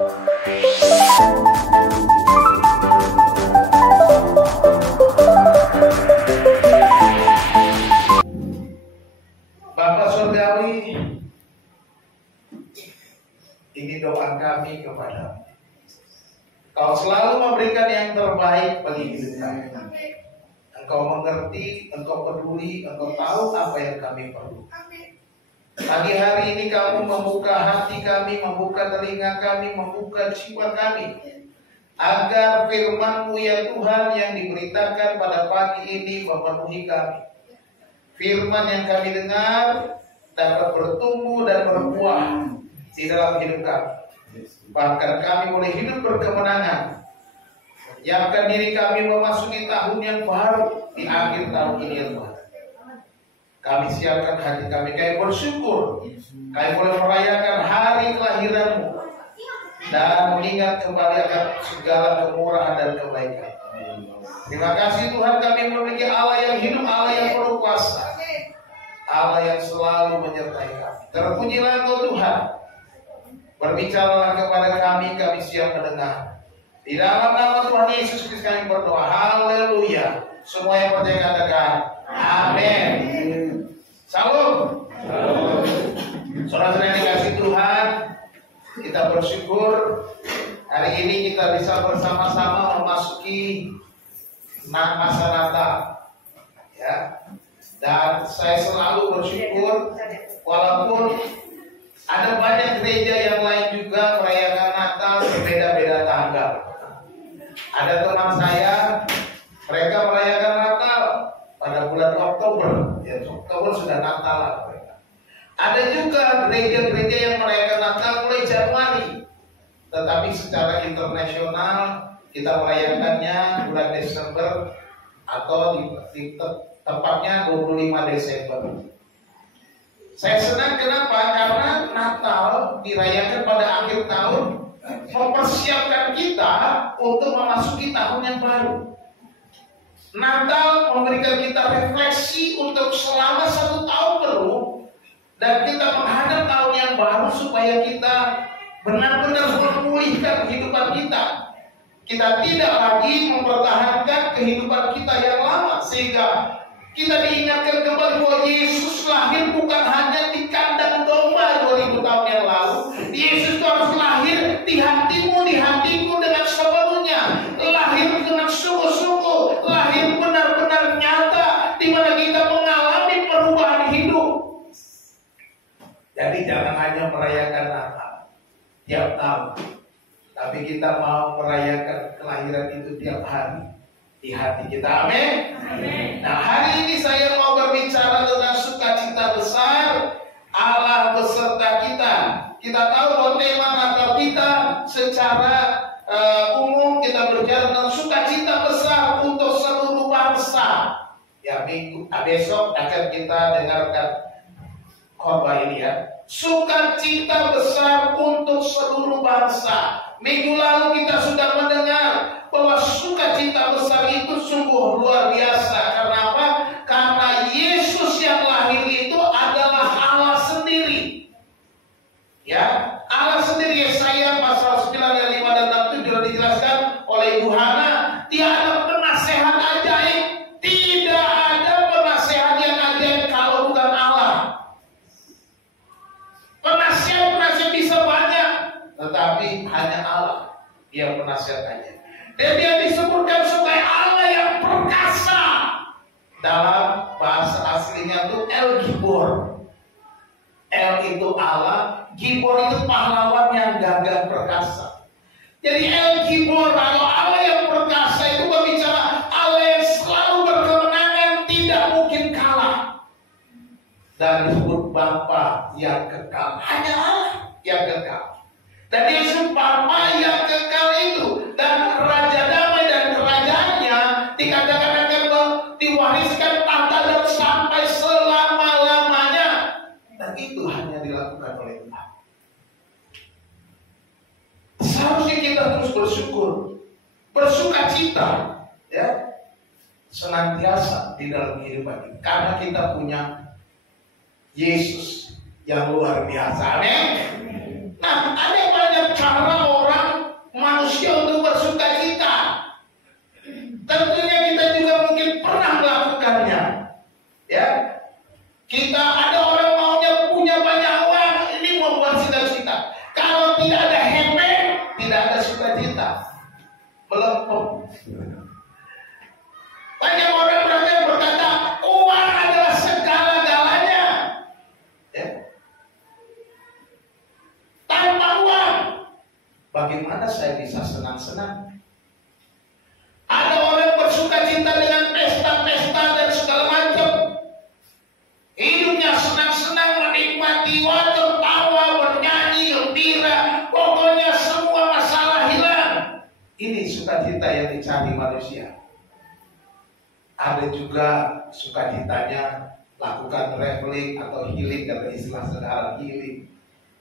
Bapa Surgawi, ini doa kami kepadamu. Kau selalu memberikan yang terbaik bagi hidup kami. Engkau mengerti, engkau peduli, engkau tahu apa yang kami perlu. Pagi hari ini kamu membuka hati kami, membuka telinga kami, membuka jiwa kami, agar firman-Mu ya Tuhan yang diberitakan pada pagi ini memenuhi kami. Firman yang kami dengar dapat bertumbuh dan berbuah di dalam hidup kami. Bahkan kami boleh hidup berkemenangan. Menyiapkan diri kami memasuki tahun yang baru di akhir tahun ini ya Tuhan. Kami siapkan hati kami, kami bersyukur kami boleh merayakan hari kelahiran-Mu dan mengingat kembali akan segala kemurahan dan kebaikan. Terima kasih Tuhan, kami memiliki Allah yang hidup, Allah yang penuh kuasa, Allah yang selalu menyertai kami. Terpujilah Engkau Tuhan. Berbicaralah kepada kami siap mendengar. Di dalam nama Tuhan Yesus Kristus kami berdoa. Haleluya. Semua yang percaya katakan amin. Salam. Saudara-saudara yang dikasihi Tuhan, kita bersyukur hari ini kita bisa bersama-sama memasuki masa Natal. Ya. Dan saya selalu bersyukur walaupun ada banyak gereja yang lain juga merayakan Natal berbeda-beda tanggal. Ada teman saya, mereka merayakan Natal pada bulan Oktober. Ya, Oktober sudah Natal lah mereka. Ada juga gereja-gereja yang merayakan Natal mulai Januari. Tetapi secara internasional kita merayakannya bulan Desember atau di tepatnya 25 Desember. Saya senang kenapa? Karena Natal dirayakan pada akhir tahun, mempersiapkan kita untuk memasuki tahun yang baru. Natal memberikan kita refleksi untuk selama 1 tahun penuh, dan kita menghadap tahun yang baru supaya kita benar-benar memulihkan kehidupan kita. Kita tidak lagi mempertahankan kehidupan kita yang lama, sehingga kita diingatkan kembali bahwa Yesus lahir bukan hanya di kandang domba 2000 tahun yang lalu. Yesus itu harus lahir di hatimu, di hatiku dengan sepenuhnya. Lahir dengan sungguh-sungguh, lahir benar-benar nyata, di mana kita mengalami perubahan hidup. Jadi jangan hanya merayakan Natal tiap tahun, tapi kita mau merayakan kelahiran itu tiap hari di hati kita. Amin. Nah, hari ini saya mau berbicara tentang sukacita besar Allah beserta kita. Kita tahu bahwa tema Natal kita secara umum kita berbicara tentang sukacita besar untuk seluruh bangsa. Ya, besok akan kita dengarkan khotbah ini ya. Sukacita besar untuk seluruh bangsa. Minggu lalu kita sudah mendengar bahwa sukacita besar itu sungguh luar biasa. Karena apa? Karena Yesus yang lahir itu adalah Allah sendiri. Ya, Allah sendiri. Yesaya pasal 9 ayat 5 dan 6 sudah dijelaskan oleh Ibu Hana. Dia ada penasehat ajaib. Tidak ada penasehat yang ajaib kalau bukan Allah. Penasihat bisa banyak, tetapi hanya Allah yang penasihatnya. Dan dia disebutkan sebagai Allah yang perkasa. Dalam bahasa aslinya itu El Gibor. El itu Allah, Gibor itu pahlawan yang gagah perkasa. Jadi El Gibor atau Allah yang perkasa itu berbicara Allah yang selalu berkemenangan, tidak mungkin kalah. Dan disebut Bapa yang kekal. Hanya Allah yang kekal. Dan dia disebut Bapa yang kekal itu. Dan Raja Damai dan kerajaannya dikatakan akan diwariskan tahta dan sampai selama-lamanya. Dan itu hanya dilakukan oleh Tuhan. Seharusnya kita terus bersyukur, bersukacita, ya, senantiasa di dalam kehidupan kita. Karena kita punya Yesus yang luar biasa. Amin. Nah, ada banyak cara orang tidak ada happy, tidak ada sukacita. Melempem. Banyak orang berkata uang adalah segala-galanya. Ya. Tanpa uang, bagaimana saya bisa senang-senang? Ada orang bersukacita dengan pesta-pesta dan segala macam. Hidupnya senang-senang, menikmati waktu, tertawa, bernyanyi, gembira. Pokoknya semua masalah hilang. Ini sukacita yang dicari manusia. Ada juga sukacitanya lakukan traveling atau healing, kata istilah sekarang healing.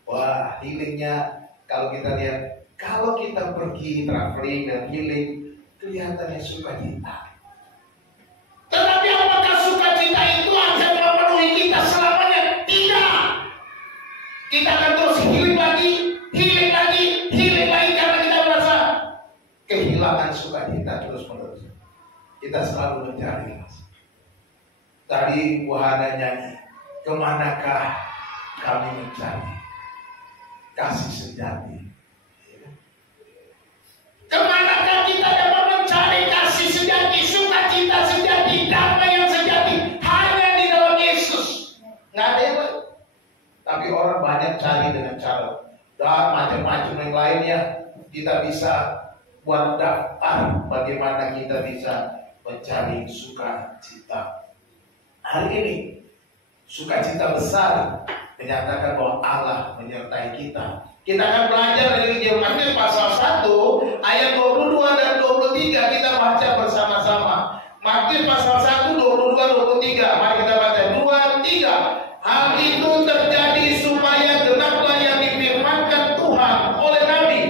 Wah, healingnya kalau kita lihat, kalau kita pergi traveling dan healing, kelihatannya sukacita. Tetapi apakah sukacita itu akan memenuhi kita selamanya? Tidak. Kita akan terus healing lagi karena kita merasa kehilangan sukacita terus-menerus. Kita selalu mencari. Tadi wahana nyanyi, kemanakah kami mencari kasih sejati? Kemanakah kita dapat mencari kasih sejati, sukacita sejati, damai yang sejati? Hanya di dalam Yesus. Nggak ada yang lain. Tapi orang banyak cari dengan cara dan macam-macam yang lainnya. Kita bisa buat daftar bagaimana kita bisa mencari sukacita. Hari ini sukacita besar menyatakan bahwa Allah menyertai kita. Kita akan belajar dari Injil Matius pasal 1 ayat 22 dan 23. Kita baca bersama-sama. Matius pasal 1 22 23. Mari kita baca 2 3. Hal itu terjadi supaya genaplah yang difirmankan Tuhan oleh Nabi.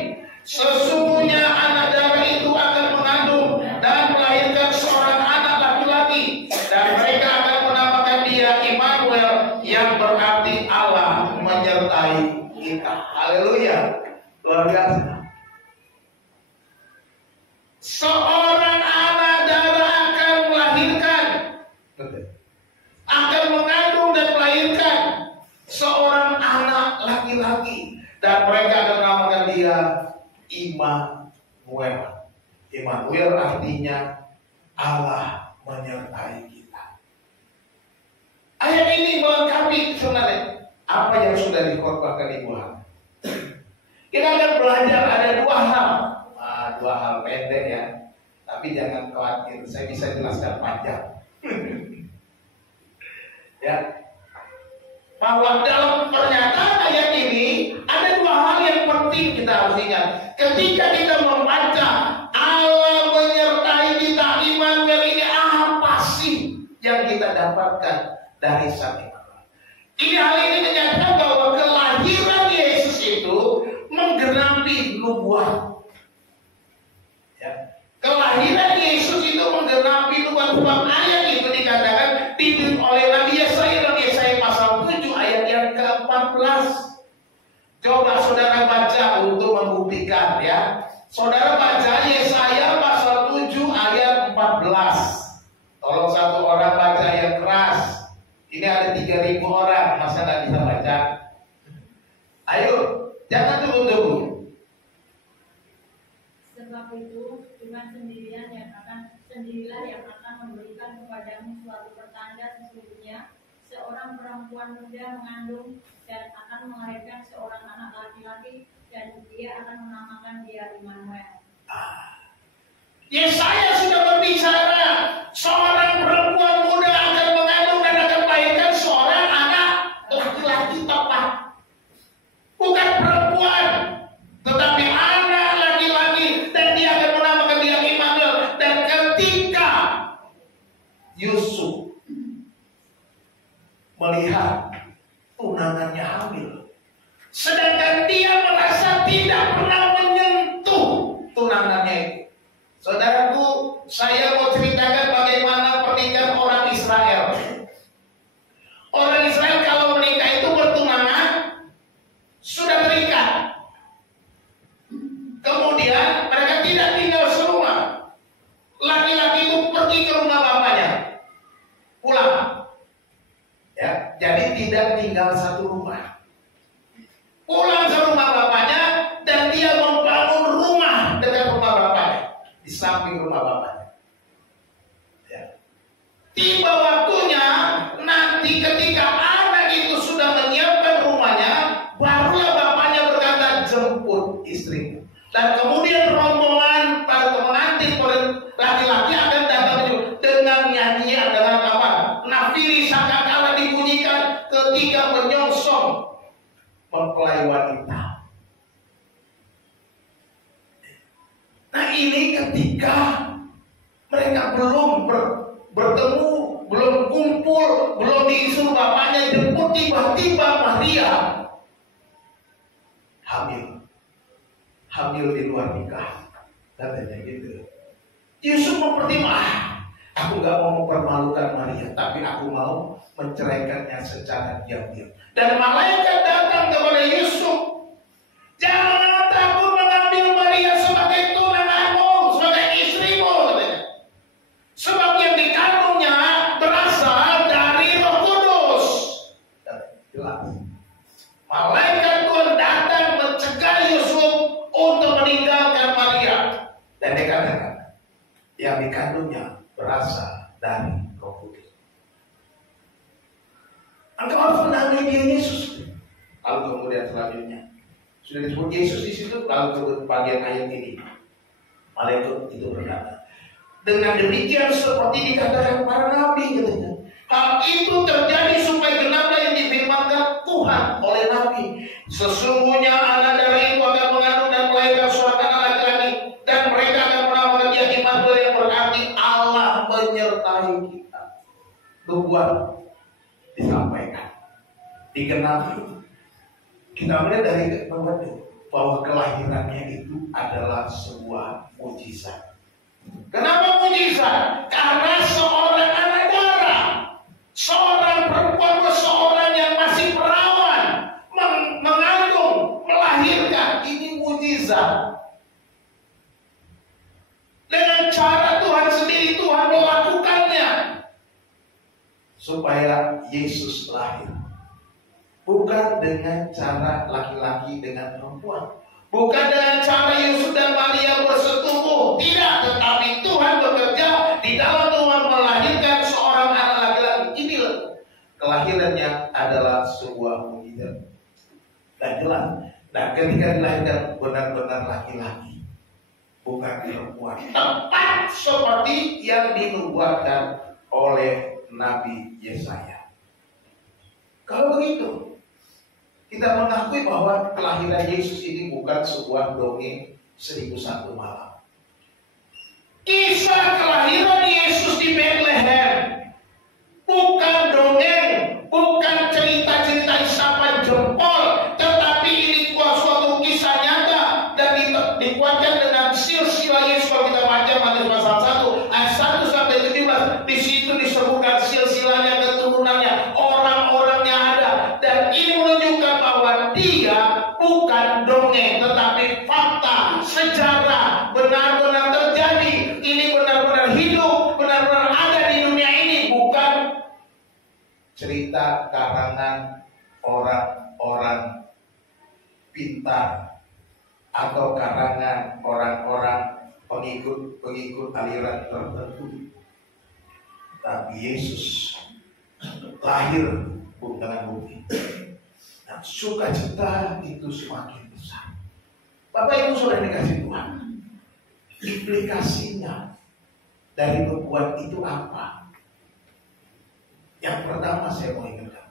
Sesungguhnya anak darah itu akan mengandung dan melahirkan seorang anak laki-laki, dan mereka akan menamakan dia Immanuel, yang berarti Allah menyertai kita. Haleluya. Luar biasa. Seorang anak darah akan melahirkan, akan mengandung dan melahirkan seorang anak laki-laki, dan mereka akan menamakan dia Immanuel. Immanuel artinya Allah menyertai kita. Ayat ini melengkapi sebenarnya apa yang sudah dikhotbahkan Ibu Hana. Kita akan belajar ada dua hal pendek ya, tapi jangan khawatir, saya bisa jelaskan panjang. Ya, bahwa dalam pernyataan ayat ini ada dua hal yang penting kita harus ingat. Ketika kita membaca Allah menyertai kita, Immanuel, ini apa sih yang kita dapatkan dari Sang Immanuel? Ini hal ini menyatakan bahwa kelahiran Yesus itu menggenapi nubuat. Ya. Kelahiran Yesus itu menggenapi nubuat, sebab ayat itu dikatakan dipimpin oleh Nabi Yesaya dalam Yesaya pasal 7 ayat yang ke-14. Coba saudara baca untuk membuktikan ya. Saudara baca Yesaya pasal 7 ayat 14. Tolong satu orang baca yang keras. Ini ada 3.000 orang, masa nggak bisa baca? Ayo, jangan tunggu-tunggu. Sebab itu Tuhan sendirilah yang akan memberikan kepadamu suatu pertanda, sesungguhnya seorang perempuan muda mengandung dan akan melahirkan seorang anak laki-laki, dan dia akan menamakan dia Immanuel. Yesaya sudah berbicara, seorang perempuan muda akan mengandung dan akan melahirkan seorang anak laki-laki tepat. Bukan perempuan, tetapi anak laki-laki, dan dia akan menamakan dia Immanuel. Dan ketika Yusuf melihat tunangannya hamil, sedangkan dia merasa tidak pernah menyentuh tunangannya itu. Saudaraku, saya mau ceritakan bagaimana pernikahan orang Israel. Orang Israel kalau menikah itu bertunangan, sudah terikat. Kemudian mereka tidak tinggal serumah. Laki-laki itu pergi ke rumah bapaknya, pulang. Ya, jadi tidak tinggal satu rumah. Pulang ke rumah bapaknya, Dan kemudian rombongan para pengantin laki-laki akan datang dengan nyanyian, dengan apa? Nafiri sangkakala dibunyikan ketika menyongsong mempelai wanita. Nah ini ketika mereka belum bertemu, belum kumpul, belum disuruh bapaknya jemput, tiba-tiba Maria hamil di luar nikah, katanya gitu. Yusuf mempertimbangkan, aku gak mau mempermalukan Maria, tapi aku mau menceraikannya secara diam-diam. Dan malaikat datang kepada Yusuf, jangan takut mengambil Maria sebagai tunanganmu, sebagai istrimu, katanya. Sebab yang dikandungnya berasal dari Roh Kudus. Jelas. Malaikat Tuhan datang mencegah Yusuf untuk meninggalkan Maria. Dan dia katakan, yang dikandungnya berasal dari Roh Kudus. Engkau harus menangani dia Yesus. Lalu kemudian selanjutnya sudah disebut Yesus di situ. Lalu ke bagian ayat ini, malaikat itu berkata, dengan demikian seperti dikatakan para nabi, katanya. Hal itu terjadi supaya genaplah yang difirmankan Tuhan oleh nabi. Sesungguhnya anak dari itu akan mengandung dan melahirkan seorang anak laki-laki, dan mereka akan menamakan dia Immanuel, yang berarti Allah menyertai kita. Tuhan disampaikan, digenapi. Kita melihat dari bahwa kelahirannya itu adalah sebuah mujizat. Kenapa mujizat? Karena seorang anak darah, seorang perempuan, seorang yang masih perawan, mengandung, melahirkan, ini mujizat. Dengan cara Tuhan sendiri, Tuhan melakukannya supaya Yesus lahir. Bukan dengan cara laki-laki dengan perempuan, bukan dengan cara Yusuf dan Maria bersetubuh, tidak. Tetapi Tuhan bekerja di dalam Tuhan melahirkan seorang anak laki-laki. Inilah kelahirannya adalah sebuah mujizat. Dan jelas. Dan ketika dilahirkan benar-benar laki-laki, bukan perempuan. Tepat seperti yang dinubuatkan oleh Nabi Yesaya. Kalau begitu, kita mengakui bahwa kelahiran Yesus ini bukan sebuah dongeng 1001 malam. Kisah kelahiran Yesus di Bethlehem bukan dongeng, bukan cerita-cerita isapan jempol, tetapi ini suatu kisah nyata dan dikuatkan dengan silsilah Yesus. Kalau kita baca Matius pasal 1 ayat 1 sampai 17, di situ disebutkan silsilahnya, keturunannya, orang-orangnya ada, dan ini menunjukkan bahwa dia bukan dongeng, tetapi fakta, sejarah, benar-benar terjadi. Ini benar-benar hidup, benar-benar ada di dunia ini, bukan cerita karangan orang-orang pintar atau karangan orang-orang pengikut aliran tertentu. Tapi Yesus lahir bukan dengan bukti. Dan sukacita itu semakin besar. Bapak Ibu sudah dikasih Tuhan, implikasinya dari nubuat itu apa? Yang pertama saya mau ingatkan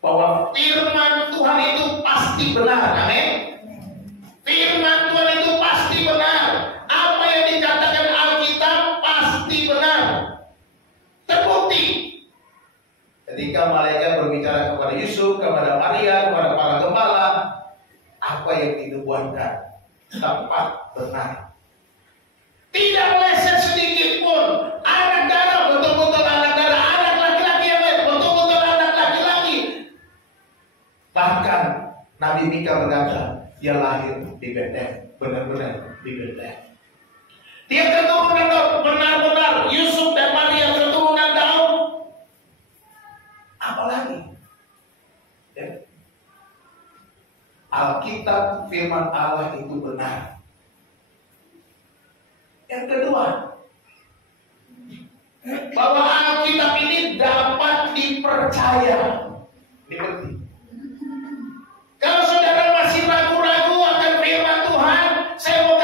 bahwa firman Tuhan itu pasti benar. Amin. Firman Tuhan itu pasti benar. Apa yang dikatakan Alkitab pasti benar. Terbukti ketika malaikat berbicara kepada Yusuf, kepada Maria, kepada para gembala, apa yang dinubuatkan tepat benar. Tidak meleset sedikit pun. Anak darah betul-betul anak darah, anak laki-laki yang lain betul-betul anak laki-laki. Bahkan Nabi Mika berkata, dia lahir di Bethlehem, benar-benar di Bethlehem. Dia keturunan Daud, benar-benar Yusuf dan Maria keturunan Daud. Apalagi ya? Alkitab firman Allah itu benar. Yang kedua, bahwa Alkitab ini dapat dipercaya. Dimengerti? Kalau saudara masih ragu-ragu akan firman Tuhan, saya mau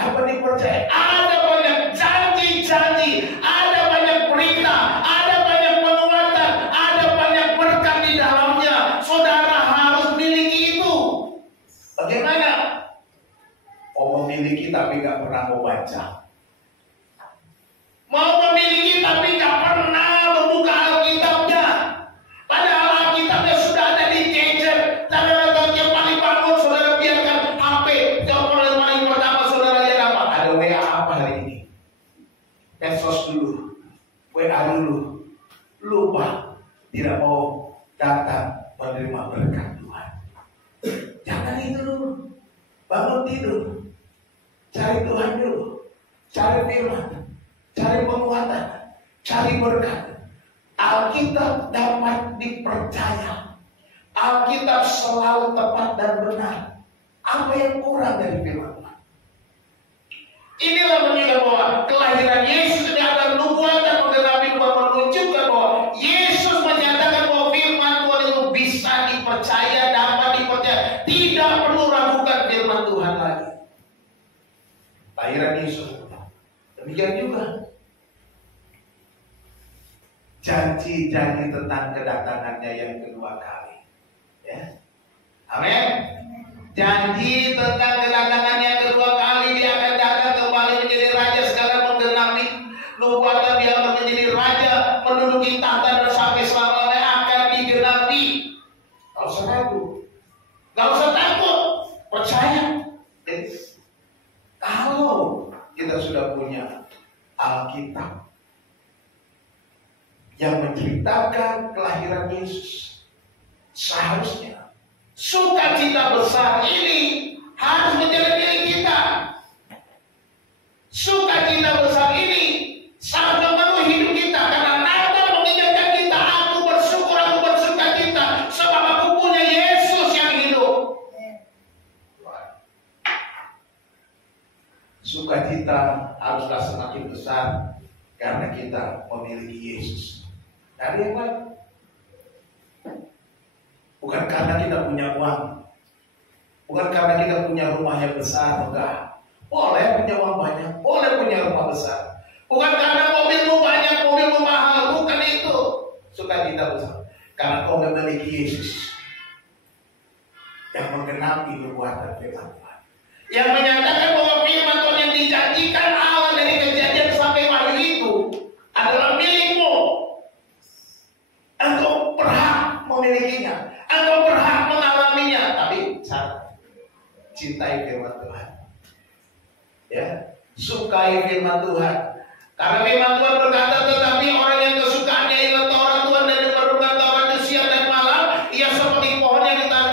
dapat dipercaya. Ada banyak janji-janji, ada banyak berita, ada banyak penguatan, ada banyak berkat di dalamnya. Saudara harus miliki itu. Bagaimana? Mau memiliki tapi gak pernah mau baca. Mau memiliki tapi gak pernah membuka Alkitabnya. Padahal Alkitabnya sudah ada di gadget. Saudara tiap pagi bangun, saudara biarkan HP. Yang paling pertama saudara lihat apa? Ada WA apa hari ini? Medsos dulu, WA dulu. Lupa, tidak mau datang menerima berkat Tuhan. Jangan itu dulu. Bangun tidur, cari Tuhan dulu, cari firman, cari penguatan, cari berkat. Alkitab dapat dipercaya. Alkitab selalu tepat dan benar. Apa yang kurang dari firman Tuhan? Inilah menunjukkan bahwa kelahiran Yesus ini adalah nubuatan menggenapi menunjukkan bahwa Yesus menyatakan bahwa firman Tuhan itu bisa dipercaya, dapat dipercaya. Tidak perlu ragukan firman Tuhan lagi. Kelahiran Yesus. Demikian juga janji-janji tentang kedatangannya yang kedua kali. Ya. Amin. Janji tentang kedatangannya yang kedua kali, dia akan datang kembali menjadi raja, segala menggenapi nubuatan dia akan menjadi raja, menduduki tahta dan sampai selamanya akan digenapi. Gak usah ragu, gak usah takut, percaya. Kalau kita sudah punya Alkitab yang menceritakan kelahiran Yesus, seharusnya sukacita besar ini harus menjadi milik kita. Sukacita besar ini sangat memenuhi hidup kita, karena Natal mengingatkan kita, aku bersyukur, aku bersukacita sebab aku punya Yesus yang hidup. Sukacita haruslah semakin besar karena kita memiliki Yesus. Dari yang lain, bukan karena kita punya uang, bukan karena kita punya rumah yang besar, enggak. Boleh punya uang banyak, boleh punya rumah besar. Bukan karena mobilmu banyak, mobilmu mahal, bukan itu sukacita besar. Karena kau memiliki Yesus yang menggenapi nubuatan firman Tuhan, yang menyatakan bahwa firman Tuhan yang dijanjikan Allah dari Kejadian sampai Wahyu itu adalah milikmu. Engkau berhak memilikinya, engkau berhak mengalaminya, tapi cintai firman Tuhan. Ya, sukai firman Tuhan. Karena firman Tuhan berkata, tetapi orang yang kesukaannya ialah Taurat Tuhan dan diperlukan Taurat itu siang dan malam, ia seperti pohon yang ditanam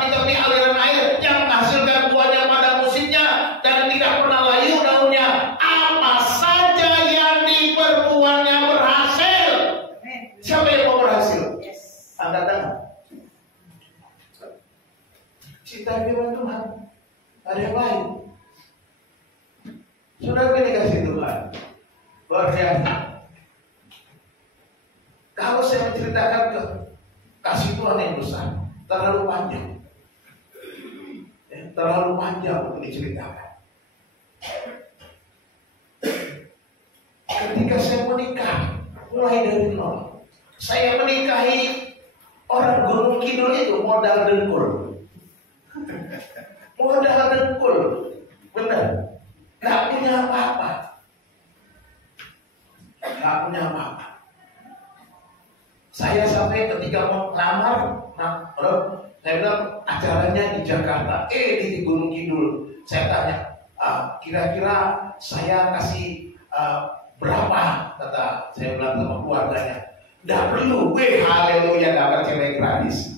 di tepi aliran air, yang menghasilkan buahnya pada musimnya dan tidak pernah layu daunnya. Apa saja yang diperbuatnya berhasil. Siapa yang mau berhasil? Angkat tangan. Cinta firman Tuhan. Ada yang lain. Saudara dikasih Tuhan, luar biasa. Kalau saya menceritakan kasih Tuhan yang besar, terlalu panjang, terlalu panjang untuk diceritakan. Ketika saya menikah, mulai dari nol, saya menikahi orang Gunung Kidul itu modal dengkul. Modal dengkul, benar. Gak punya apa-apa. Gak punya apa-apa. Saya sampai ketika mau lamar, saya bilang acaranya di Jakarta, di Gunung Kidul. Saya tanya, kira-kira saya kasih berapa? Kata saya bilang sama keluarganya. Gak perlu, haleluya, dapat cewek gratis.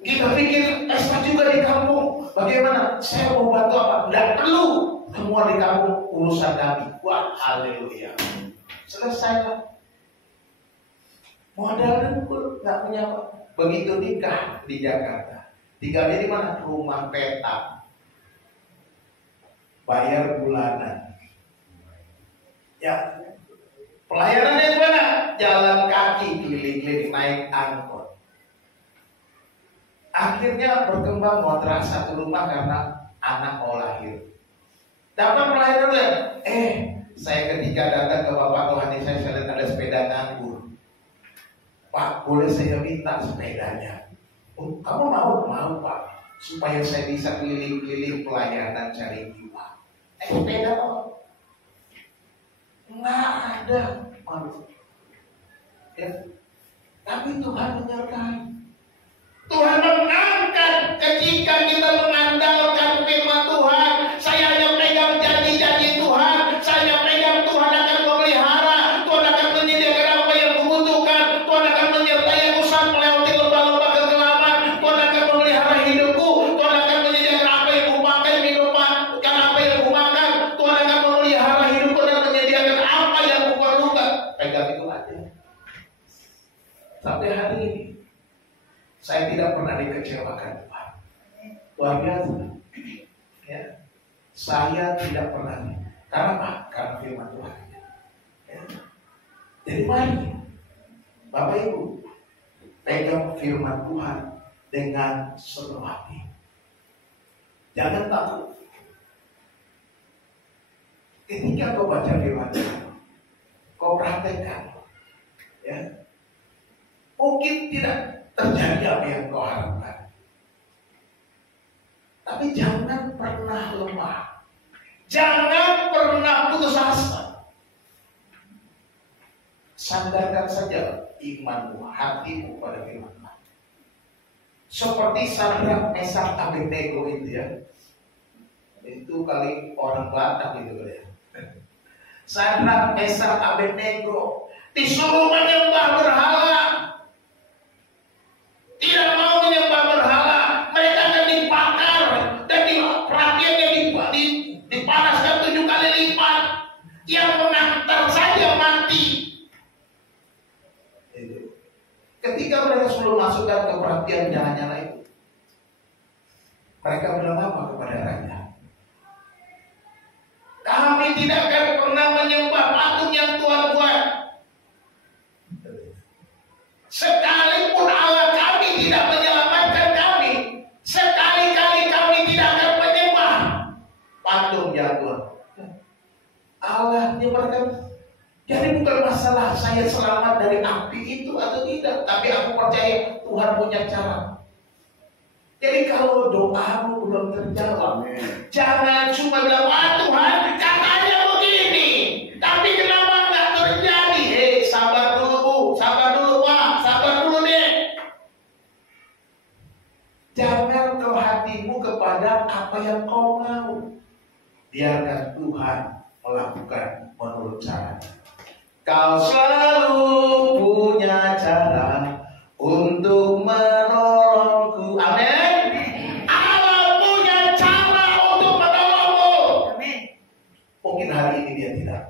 Kita pikir pesta juga di kampung. Bagaimana? Saya mau bantu apa? Tidak perlu. Semua di kampung urusan kami. Wah, haleluya. Selesai. Modal dengkul, nggak punya apa. Begitu nikah di Jakarta, tinggalnya di mana? Rumah petak. Bayar bulanan. Ya. Pelayanannya di mana? Jalan kaki keliling-keliling naik angkot. Akhirnya berkembang ngontrak satu rumah karena anak mau lahir. Dapat melahirkan. Saya ketika datang ke Bapak Rohani saya lihat ada sepeda nganggur. Pak, boleh saya minta sepedanya? Oh, kamu mau? Mau Pak. Supaya saya bisa keliling-keliling pelayanan cari jiwa. Sepeda mau? Nggak ada. Ya. Tapi Tuhan menyertai. Tuhan mengangkat ketika kita mengandalkan firman Tuhan. Saya hanya pegang janji-janji Tuhan. Saya pegang Tuhan akan memelihara. Tuhan akan menyediakan apa yang kubutuhkan. Tuhan akan menyertai aku saat melewati lembah-lembah kegelapan. Tuhan akan memelihara hidupku. Tuhan akan menyediakan apa yang kupakai, minuman, apa yang kumakan. Tuhan akan memelihara hidupku dan menyediakan apa yang kuperlukan. Pegang itu aja. Sampai hari ini saya tidak pernah dikecewakan Tuhan. Luar biasa. Ya. Saya tidak pernah. Karena apa? Karena firman Tuhan. Ya. Jadi mari Bapak Ibu pegang firman Tuhan dengan sepenuh hati. Jangan takut. Ketika kau baca firman Tuhan, kau praktekkan, ya, mungkin tidak terjadi apa yang kau harapkan. Tapi jangan pernah lemah. Jangan pernah putus asa. Sandarkan saja imanmu, hatimu pada firman Tuhan. Seperti Sadrak, Mesak, Abednego itu ya. Itu kali orang Batak itu ya. Sadrak, Mesak, Abednego disuruh menyembah berhala. Tidak mau menyembah berhala. Mereka akan dibakar dan perapiannya dipanaskan 7 kali lipat. Yang mengantar saja mati. Ketika mereka sudah masukkan ke perapian nyala-nyala itu, mereka bilang apa kepada raja? Kami tidak akan pernah menyembah patung yang Tuhan buat. Sekalipun Allah kami tidak menyelamatkan kami, sekali-kali kami tidak akan menyembah patung yang Tuhan. Allah berkata, jadi bukan masalah saya selamat dari api itu atau tidak, tapi aku percaya Tuhan punya cara. Jadi kalau doamu belum terjawab, jangan cuma bilang, wah Tuhan katanya begini, tapi kenapa nggak terjadi? Sabar dulu Bu, sabar dulu Pak, sabar dulu deh. Jangan kau hatimu kepada apa yang kau mau. Biarkan Tuhan melakukan menurut cara. Kau selalu punya cara untuk menolongku. Amin. Allah punya cara untuk menolongmu. Amin. Mungkin hari ini dia tidak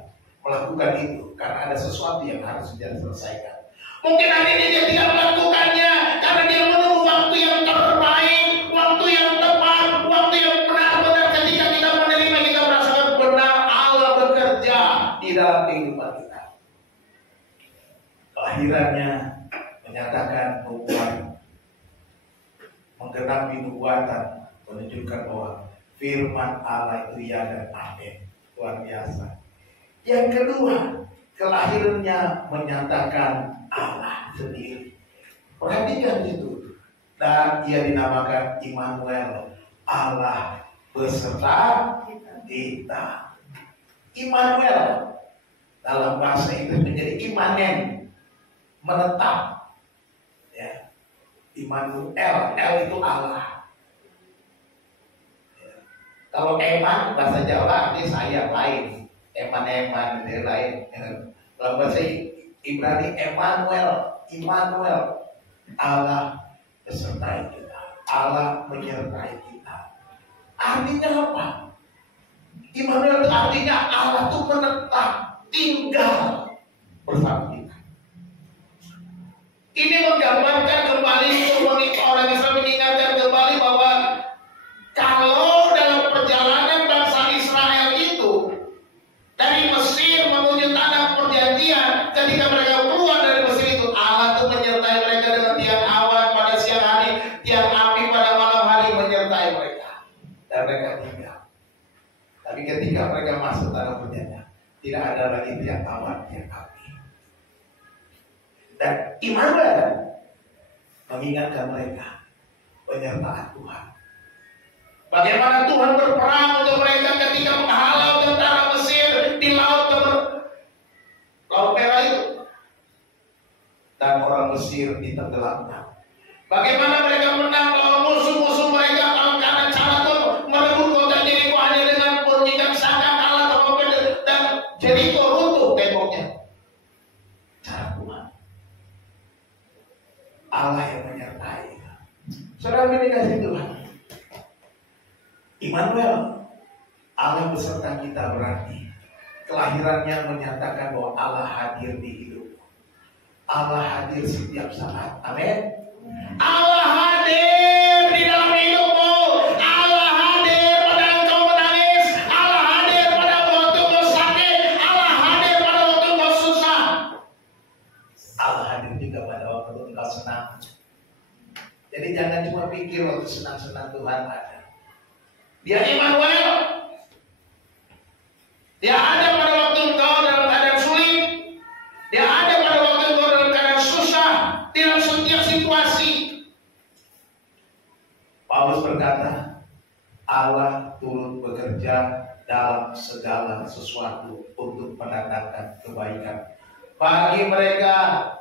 melakukan itu karena ada sesuatu yang harus dia selesaikan. Mungkin hari ini dia tidak melakukannya karena dia menunggu waktu yang terbaik, waktu yang tepat, waktu yang benar-benar ketika kita menerima, kita merasakan benar Allah bekerja di dalam kehidupan kita. Kelahirannya menyatakan nubuatan, menggenapi nubuatan, menunjukkan bahwa firman Allah itu ya dan amin. Luar biasa. Yang kedua, kelahirannya menyatakan Allah sendiri. Perhatikan itu. Dan ia dinamakan Immanuel, Allah beserta kita. Immanuel dalam bahasa Inggris menjadi imanen, menetap. Ya. Immanuel, L itu Allah. Ya. Kalau eman bahasa Jawa artinya saya lain, eman dia lain. Kalau bahasa Ibrani Immanuel, Allah besertai kita, Allah menyertai kita. Artinya apa? Immanuel itu artinya Allah itu menetap, tinggal bersama kita. Ini menggambarkan kembali orang Israel, mengingatkan kembali bahwa kalau dalam perjalanan bangsa Israel itu dari Mesir menuju tanah perjanjian, ketika mereka keluar dari Mesir itu, Allah itu menyertai mereka dengan tiang awan pada siang hari, tiang api dan mereka tinggal. Tapi ketika mereka masuk tanah perjanjian, tidak ada lagi tiap awan, tiap api. Dan Immanuel mengingatkan mereka penyertaan Tuhan. Bagaimana Tuhan berperang untuk mereka ketika menghalau tentara Mesir di Laut Merah itu. Dan orang Mesir ditenggelamkan. Bagaimana mereka menang lawan musuh-musuh mereka karena cara Tuhan merebut kota Jeriko hanya dengan bunyikan sangkakala dan Jeriko runtuh temboknya. Cara Tuhan. Allah yang menyertai. Saudara dikasih Tuhan. Immanuel, Allah beserta kita berarti kelahirannya menyatakan bahwa Allah hadir di hidup. Allah hadir setiap saat. Amin. Allah hadir di dalam hidupmu. Allah hadir pada engkau menangis. Allah hadir pada waktu kau sakit. Allah hadir pada waktu kau susah. Allah hadir juga pada waktu engkau senang. Jadi jangan cuma pikir waktu senang-senang Tuhan ada. Dia Immanuel. Dia ada pada waktu engkau dalam keadaan sulit. Dia ada pada waktu engkau dalam keadaan susah. Dalam setiap situasi. Paulus berkata, Allah turut bekerja dalam segala sesuatu untuk mendatangkan kebaikan bagi mereka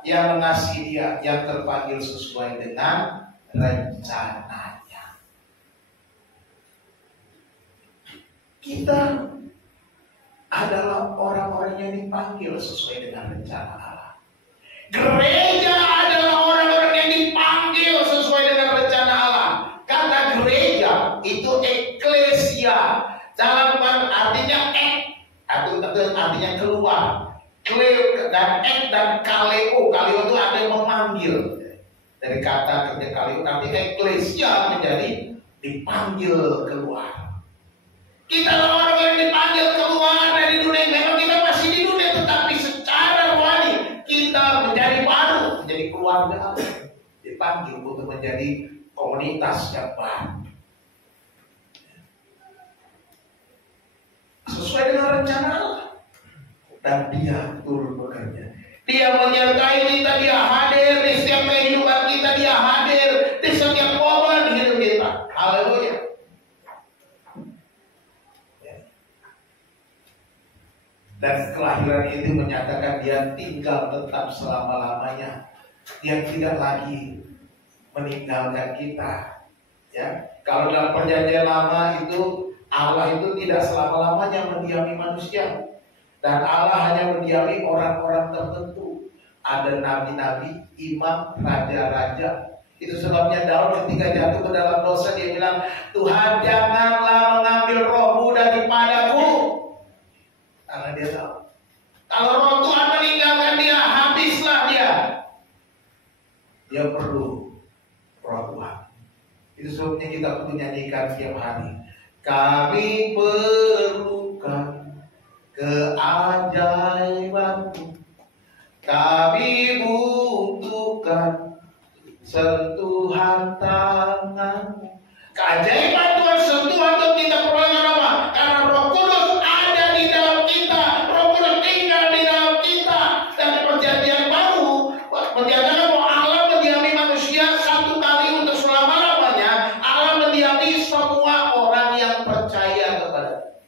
yang mengasihi Dia, yang terpanggil sesuai dengan rencananya. Kita adalah orang-orang yang dipanggil sesuai dengan rencana Allah. Gereja adalah orang-orang yang dipanggil sesuai dengan rencana Allah. Kata gereja itu eklesia. Dalam artinya atau artinya keluar. Dan dan kaleo. Kaleo itu ada yang memanggil. Dari kata kerja kaleo nanti eklesia menjadi dipanggil keluar. Kita adalah orang yang dipanggil keluar dari dunia. Memang kita masih di dunia, tetapi secara rohani kita menjadi baru, menjadi keluarga Allah. Dipanggil untuk menjadi komunitas yang baru. Sesuai dengan rencana Allah. Dan Dia turut bekerja. Dia menyertai kita, Dia hadir di setiap kehidupan kita, Dia hadir di setiap momen hidup kita. Haleluya. Dan kelahiran itu menyatakan Dia tinggal tetap selama-lamanya. Dia tidak lagi meninggalkan kita. Ya, kalau dalam perjanjian lama itu Allah itu tidak selama-lamanya mendiami manusia. Dan Allah hanya mendiami orang-orang tertentu. Ada nabi-nabi, imam, raja-raja. Itu sebabnya Daud ketika jatuh ke dalam dosa dia bilang, Tuhan janganlah mengambil rohmu daripadaku. Karena dia tahu, kalau roh Tuhan meninggalkan dia, habislah dia. Dia perlu roh Tuhan. Itu sebabnya kita perlu nyanyikan setiap hari. Kami perlukan keajaiban-Mu. Kami butuhkan sentuhan tangan-Mu. Keajaiban Tuhan, sentuhan Tuhan kita perlukan apa? Karena Roh Kudus ada di dalam kita. Roh Kudus tinggal di dalam kita. Dan perjanjian baru menyatakan bahwa Allah mendiami manusia satu kali untuk selama-lamanya. Allah mendiami semua orang yang percaya kepada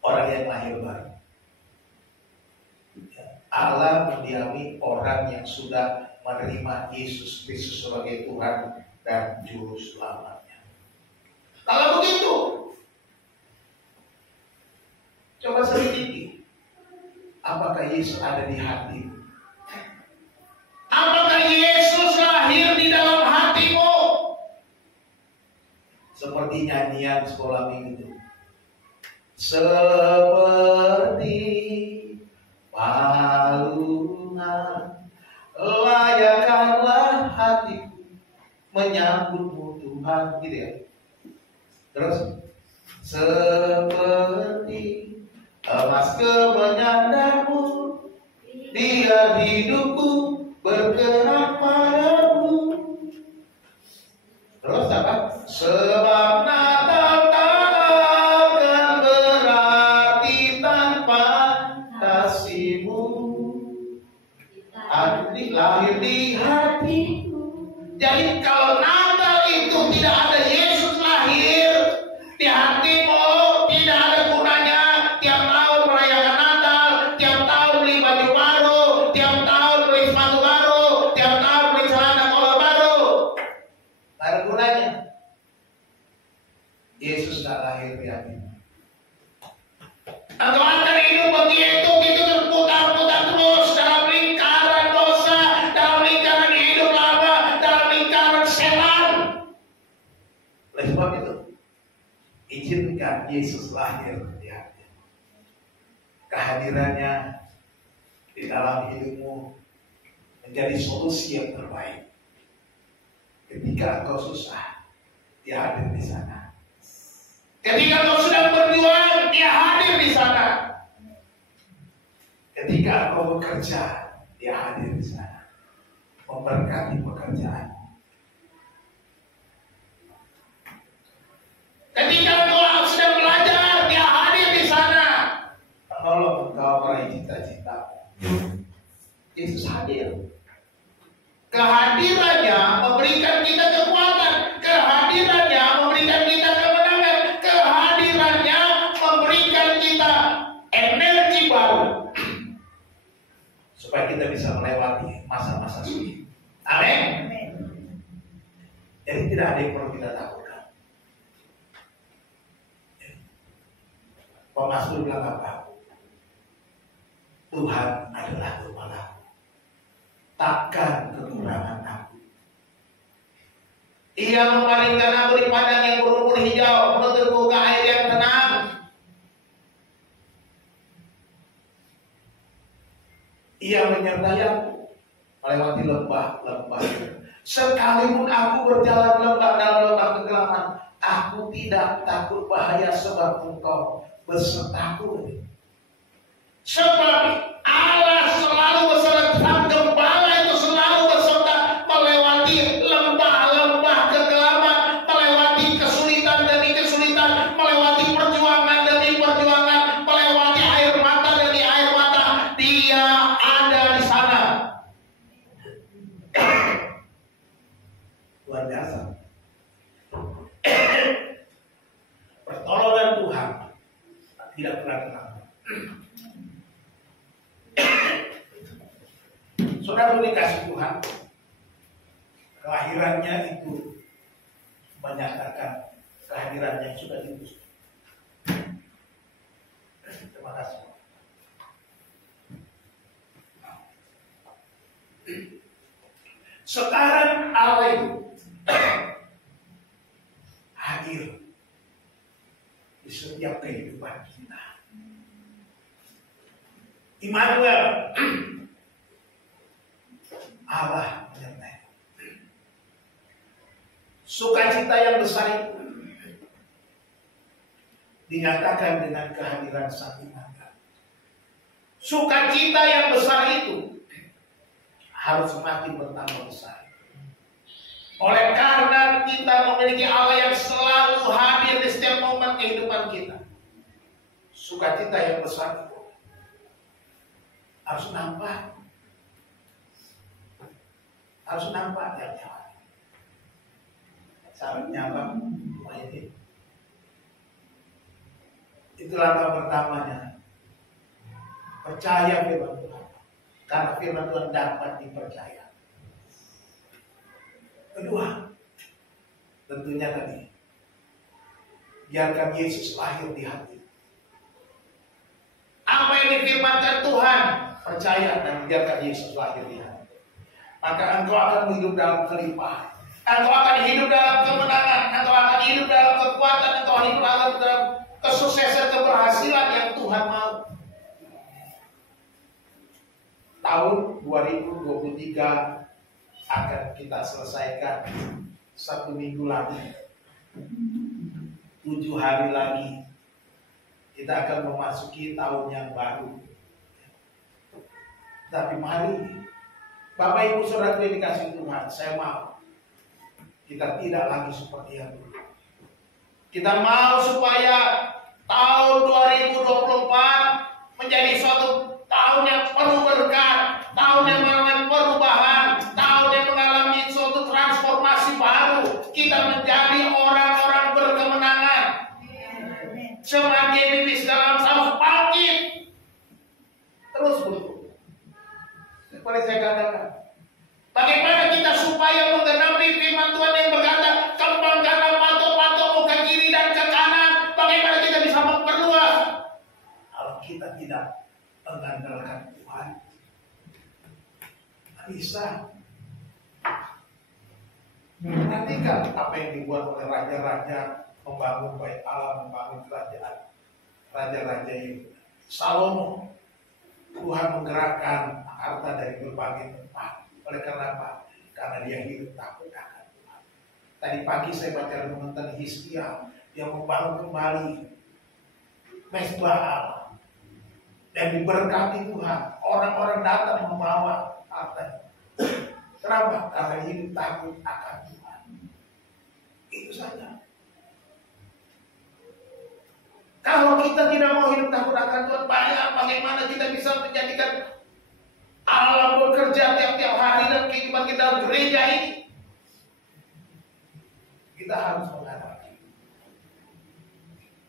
orang yang lahir baru. Allah mendiami orang yang sudah menerima Yesus Kristus sebagai Tuhan dan Juru Selamatnya. Kalau begitu, coba selidiki, apakah Yesus ada di hati? Apakah Yesus lahir di dalam hatimu? Seperti nyanyian sekolah minggu. Seperti palungan, layakkanlah hatiku menyambutmu Tuhan, gitu ya. Terus seperti emas kemenyandarmu, biar hidupku bergerak padamu. Terus apa? Sebab Natal yatim, tidak ada gunanya tiap tahun merayakan Natal, tiap tahun beli baju baru, tiap tahun beli sepatu baru, tiap tahun beli celana kolor baru. Tidak ada gunanya. Yesus tak lahir di hati. Engkau akan hidup begitu, gitu terputar-putar terus dalam lingkaran dosa, dalam lingkaran hidup lama, dalam lingkaran setan. Oleh sebab itu, izinkan Yesus lahir di hati. Kehadirannya di dalam hidupmu menjadi solusi yang terbaik. Ketika engkau susah, Dia hadir di sana. Ketika engkau sedang berjuang, Dia hadir di sana. Ketika engkau bekerja, Dia hadir di sana, memberkati pekerjaan. Ketika engkau sedang belajar, Dia hadir di sana, menolong engkau meraih cita-cita. Yesus hadir. Kehadirannya memberikan kita kekuatan. Kehadirannya memberikan kita kemenangan. Kehadirannya memberikan kita energi baru, supaya kita bisa melewati masa-masa sulit. Amin. Jadi tidak ada yang perlu kita takutkan. Pemasmur bilang apa? Tuhan adalah gembalaku, takkan kekurangan aku. Ia memalingkan aku di padang yang berumput hijau, menuntunku ke air yang tenang. Ia menyertai aku melewati lembah-lembah. Sekalipun aku berjalan dalam lembah kegelapan, aku tidak takut bahaya, sebab Engkau besertaku. Sebab Allah selalu beserta, gembala itu selalu beserta melewati lembah-lembah kegelapan, melewati kesulitan demi kesulitan, melewati perjuangan demi perjuangan, melewati air mata demi air mata. Dia ada di sana. Luar biasa. Pertolongan Tuhan tidak pernah terlambat. Saudara dikasih Tuhan, kelahirannya itu menyatakan kehadiran yang sudah diutus. Terima kasih. Sekarang Allah itu hadir di setiap kehidupan kita. Immanuel, Allah menyertai. Sukacita yang besar itu dinyatakan dengan kehadiran Sang Immanuel. Sukacita yang besar itu harus semakin bertambah besar. Oleh karena kita memiliki Allah yang selalu hadir di setiap momen kehidupan kita, sukacita yang besar itu harus nampak. Harus nampak tiap hari. Syaratnya apa? Ini. Itu langkah pertamanya. Percaya firman Tuhan. Karena firman Tuhan dapat dipercaya. Kedua, tentunya tadi, biarkan Yesus lahir di hati. Apa yang difirmankan Tuhan, percaya dan biarkan Yesus lahir di hati. Maka engkau akan hidup dalam kelimpahan. Engkau akan hidup dalam kemenangan. Engkau akan hidup dalam kekuatan. Engkau akan hidup dalam kesuksesan, keberhasilan yang Tuhan mau. Tahun 2023 akan kita selesaikan 1 minggu lagi. 7 hari lagi kita akan memasuki tahun yang baru. Tapi mari Bapak Ibu Saudara yang dikasihi Tuhan, saya mau kita tidak lagi seperti yang dulu. Kita mau supaya tahun 2024 menjadi suatu tahun yang penuh berkat, tahun yang mengalami perubahan, tahun yang mengalami suatu transformasi baru. Kita menjadi orang-orang berkemenangan. tidak mengandalkan Tuhan? Tidak bisa. Perhatikan apa yang dibuat oleh raja-raja membangun bait Allah, membangun kerajaan. Raja-raja itu Salomo, Tuhan menggerakkan harta dari berbagai tempat. Oleh karena apa? Karena dia hidup takut akan Tuhan. Tadi pagi saya baca tentang Hizkia yang membangun kembali mezbah Allah dan diberkati Tuhan. Orang-orang datang membawa harta. Kenapa? Karena hidup takut akan Tuhan. Itu saja. Kalau kita tidak mau hidup takut akan Tuhan, bagaimana kita bisa menjadikan Allah bekerja tiap-tiap hari dalam kehidupan kita dalam gereja ini? Kita harus menghadapi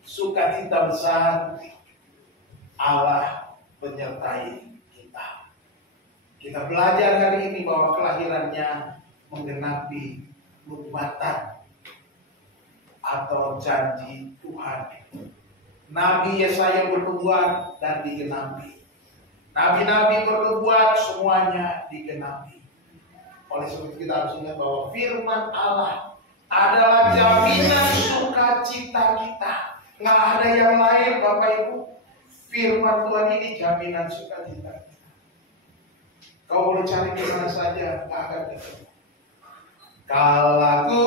sukacita besar Allah menyertai kita. Kita belajar hari ini bahwa kelahirannya menggenapi nubuatan atau janji Tuhan. Nabi Yesaya bernubuat dan digenapi. Nabi-nabi bernubuat, semuanya digenapi. Oleh sebab itu kita harus ingat bahwa firman Allah adalah jaminan sukacita kita. Nggak ada yang lain, Bapak Ibu. Firman Tuhan ini jaminan sukacita kita. Kau boleh cari di mana saja, nggak akan ketemu. Kalau ku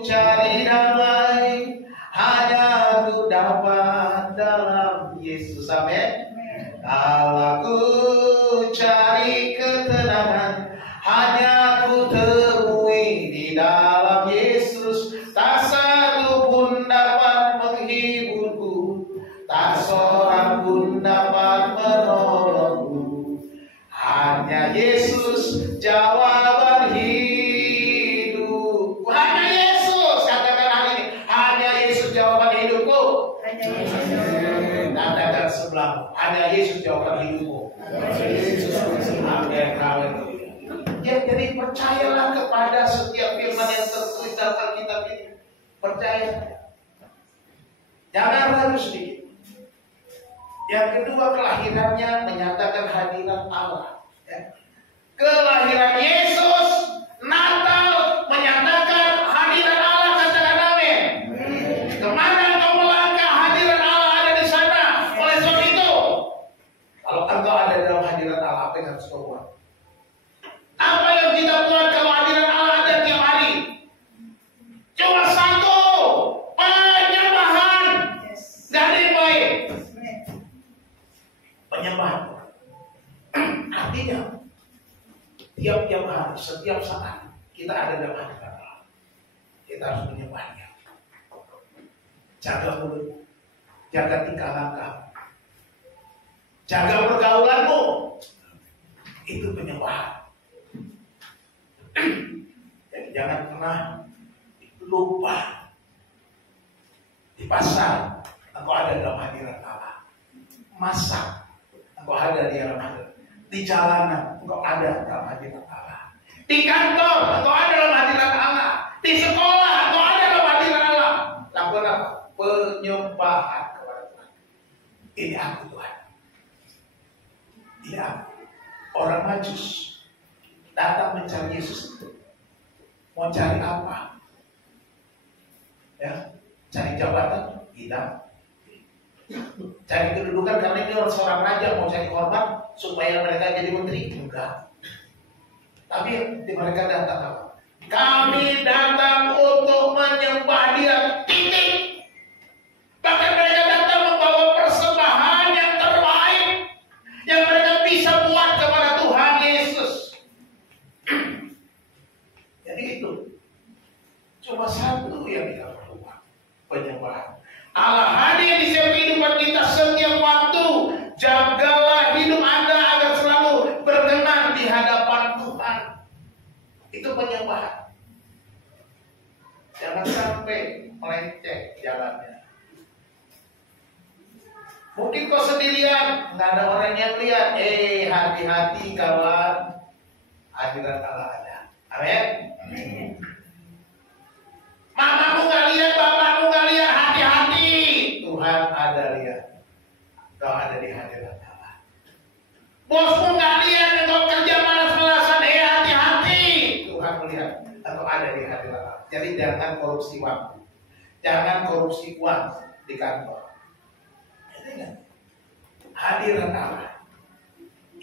cari damai, hanya ku dapat dalam Yesus. Amin. Kalau ku cari ketenangan, hanya ku temui di dalam Yesus. Tak satu pun dapat menghiburku, tak seorang pun dapat menolongku. Hanya Yesus jawaban hidup. Hanya Yesus, katakan hari ini, hanya Yesus jawaban hidupku. Hanya Yesus. Katakan sebelahmu, hanya Yesus jawaban hidupmu. Amin. Ya, jadi percayalah kepada setiap firman yang tertulis dalam Alkitab ini. Percaya. Jangan ragu sedikit. Yang kedua, kelahirannya menyatakan hadirat Allah. Ya. Kelahiran Yesus, Natal menyatakan hadirat Allah. Katakan amin. Kemana engkau melangkah, hadirat Allah ada di sana. Oleh sebab itu, kalau engkau ada dalam hadirat Allah, apa yang harus kau buat? Apa yang kita buat kalau hadirat Allah ada tiap hari? Cuma satu, penyembahan. Dari baik. Penyembahan. Artinya tiap-tiap hari, setiap saat kita ada dalam hadirat Allah, kita harus menyembahnya. Jaga mulut, jaga tingkah laku, jaga pergaulanmu. Itu penyembahan. Jadi jangan pernah lupa di pasar engkau ada dalam hadirat Allah. Masak engkau ada di dalam hadirat. Di jalanan engkau ada dalam hadirat Allah. Di kantor engkau ada dalam hadirat Allah. Di sekolah engkau ada dalam hadirat Allah. Lakukan apa? Penyembahan kepada Tuhan. Ini aku Tuhan. Ini aku. Orang Majus datang mencari Yesus itu. Mau cari apa? Ya, cari jabatan? Tidak. Cari kedudukan karena ini orang seorang raja, mau cari korban supaya mereka jadi menteri? Enggak. Tapi mereka datang apa? Kami datang untuk menyembah Dia. Titik. Bahkan mereka datang membawa persembahan yang terbaik yang mereka bisa buat kepada Tuhan Yesus. Jadi itu cuma satu yang kita perlukan, penyembahan. Allah hadir di setiap kehidupan kita setiap waktu. Jagalah hidup Anda agar selalu berkenan di hadapan Tuhan. Itu penyembahan. Jangan sampai melenceng jalannya. Mungkin kau sendirian, nggak ada orang yang lihat. Hati-hati kawan, hadirat Allah ada. Amin. Mamamu nggak lihat, bapakmu nggak lihat, hati-hati. Tuhan ada lihat. Kau ada di hati. jangan korupsi waktu, jangan korupsi uang di kantor. Hadirat Allah,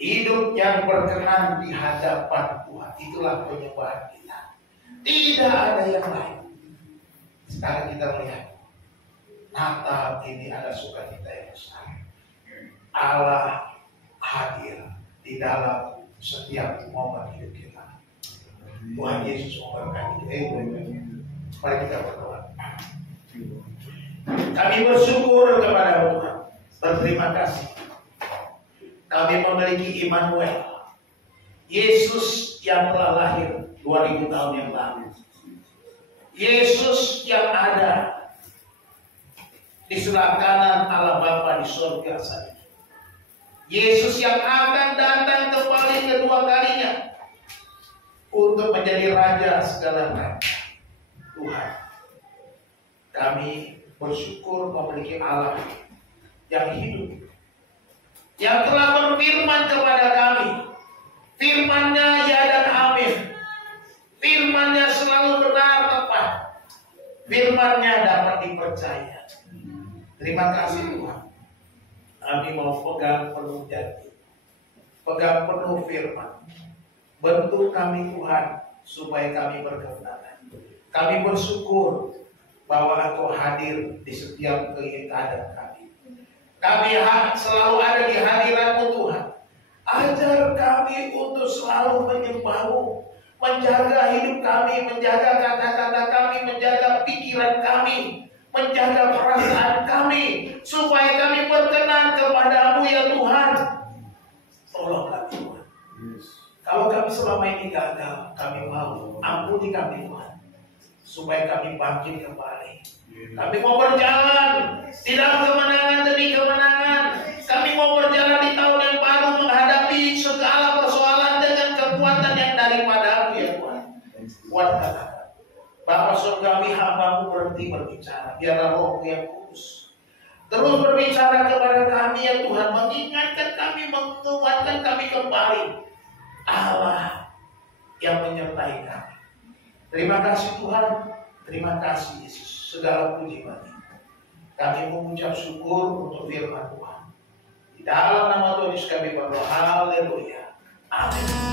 hidup yang berkenan di hadapan Tuhan, itulah penyembahan kita. Tidak ada yang lain. Sekarang kita melihat Natal ini ada sukacita yang besar. Allah hadir di dalam setiap momen hidup kita. Tuhan Yesus memberkati kita. Mari kita berdoa. Kami bersyukur kepada Tuhan. Berterima kasih. Kami memiliki Immanuel, Yesus yang telah lahir 2000 tahun yang lalu. Yesus yang ada di sebelah kanan Allah Bapa di surga saja. Yesus yang akan datang kembali kedua kalinya untuk menjadi Raja segala raja. Tuhan, kami bersyukur memiliki Allah yang hidup, yang telah berfirman kepada kami. Firman-Nya ya dan amin. Firman-Nya selalu benar tepat. Firman-Nya dapat dipercaya. Terima kasih Tuhan. Kami mau pegang penuh janji, pegang penuh firman. Bentuk kami Tuhan supaya kami berkenan. Kami bersyukur bahwa Engkau hadir di setiap keadaan kami. Kami selalu ada di hadirat-Mu Tuhan. Ajar kami untuk selalu menyembah-Mu, menjaga hidup kami, menjaga kata-kata kami, menjaga pikiran kami, menjaga perasaan kami, supaya kami berkenan kepada-Mu ya Tuhan. Tolong kami Tuhan. Kalau kami selama ini gagal, kami mau ampuni kami Tuhan, supaya kami bangkit kembali. Kami mau berjalan di dalam kemenangan demi kemenangan. Kami mau berjalan di tahun yang baru menghadapi segala persoalan dengan kekuatan yang daripada-Mu ya Tuhan. Kuatkan Bapa surgawi, hamba-Mu berhenti berbicara. Biarlah Roh-Mu yang kudus terus berbicara kepada kami ya Tuhan, mengingatkan kami, menguatkan kami kembali. Allah yang menyertai kami. Terima kasih Tuhan. Terima kasih Yesus. Segala puji bagi kami mengucap syukur untuk firman Tuhan. Di dalam nama Tuhan Yesus kami berdoa. Haleluya. Amin.